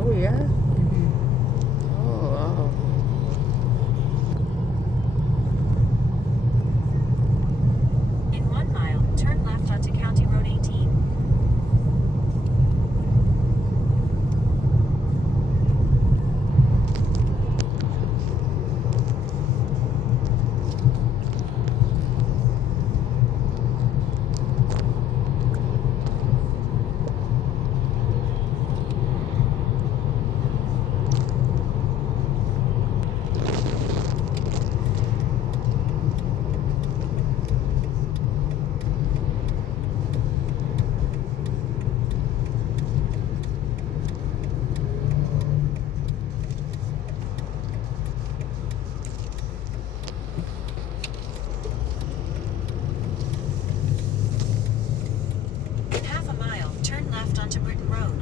Oh yeah. Oh wow. In 1 mile, turn left onto County Road 18. In half a mile, turn left onto Britain Road.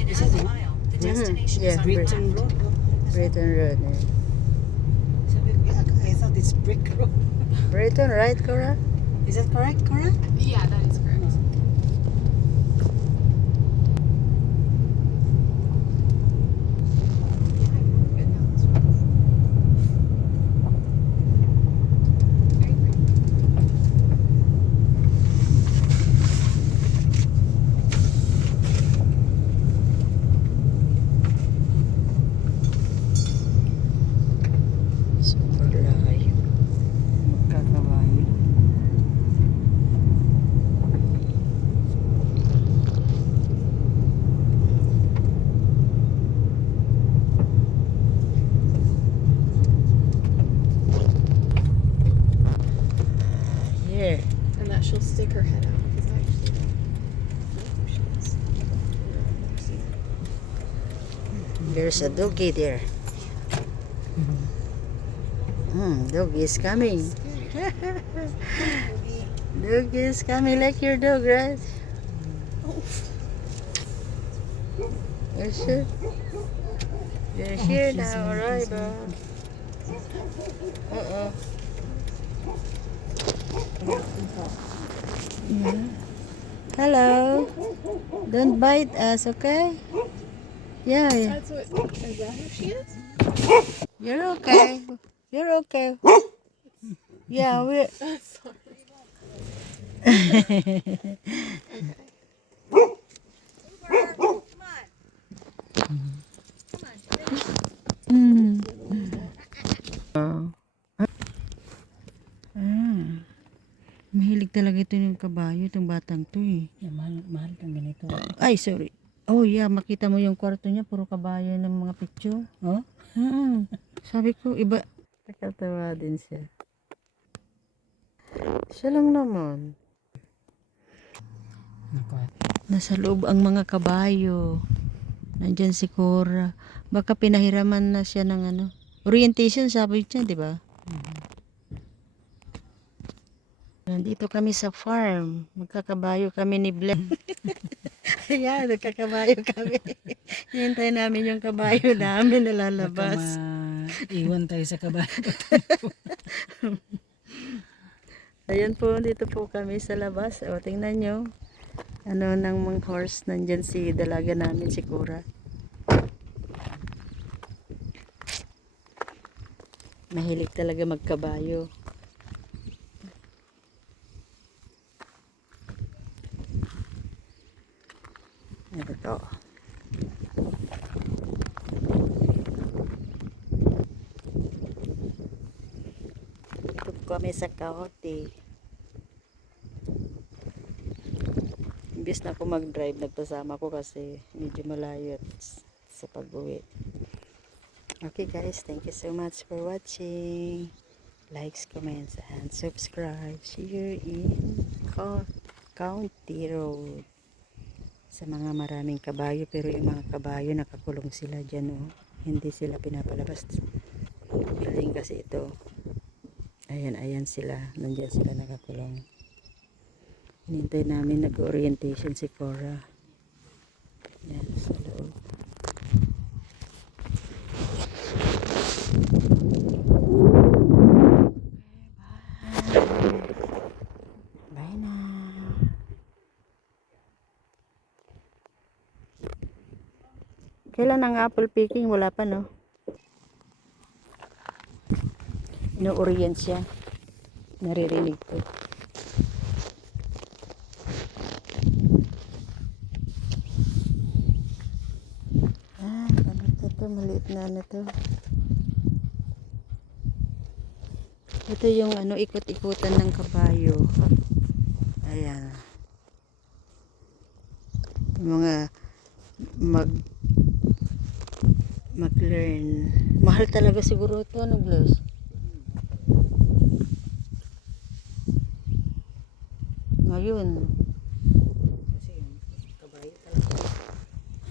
In half a mile, the destination Yeah, is on your left. Britain Road. Oh. Brighton Road. Eh. I thought it's Brick Road. Brighton, right, Cora? Is that correct, Cora? Yeah, that is correct. Super layo. Magkakabayo. Yeah. And that she'll stick her head out because I actually don't know who she is. I've never seen her. There's a doggy there. Doggy is coming. Doggy is coming like your dog, right? You're sure? You're here now, alright, bro. Uh-oh. Yeah. Hello. Don't bite us, okay? Yeah, yeah. That's what. Is that who she is? You're okay. You're okay. Yeah, we're... Sorry. Mm. Oh. Ah. Mahilig talaga ito yung kabayo, itong batang to eh. Yeah, mahal kang ganito. Ay, sorry. Oh yeah, makita mo yung kwarto niya, puro kabayo ng mga picture. Oh? Sabi ko, iba. Nakatawa din siya. Siya lang naman. Nasa loob ang mga kabayo. Nandyan si Cora. Baka pinahiraman na siya ng ano. Orientation, sabi niya, di ba? Nandito kami sa farm. Magkakabayo kami ni Blaine. Ayan, nagkakabayo kami. Hintay namin yung kabayo namin na lalabas. Iwan tayo sa kabayo. Ayan po, dito po kami sa labas. O, tingnan nyo. Ano ng mga horse. Nandyan si dalaga namin, si Cora. Mahilig talaga magkabayo. Ito to. Ito po kami sa Kahote. Imbis na ako mag-drive, nagpasama ko kasi medyo malayo sa pag-uwi. Okay guys, thank you so much for watching. Likes, comments, and subscribe. See you in County Road. sa mga maraming kabayo, pero yung mga kabayo nakakulong sila dyan, oh. Hindi sila pinapalabas. Galing kasi ito. Ayan sila, nandiyan sila nakakulong. Hinintay namin, nag-orientation si Cora. Yan sa loob. Bye na. Kailan ang apple picking? Wala pa, no? Ino-orient siya. Naririnig ko. Ano to? Maliit na ano to. Ito yung ano, ikot-ikutan ng kabayo. Ayan. Mga mag-learn. Mahal talaga siguro ito, ano, Bless? Ngayon,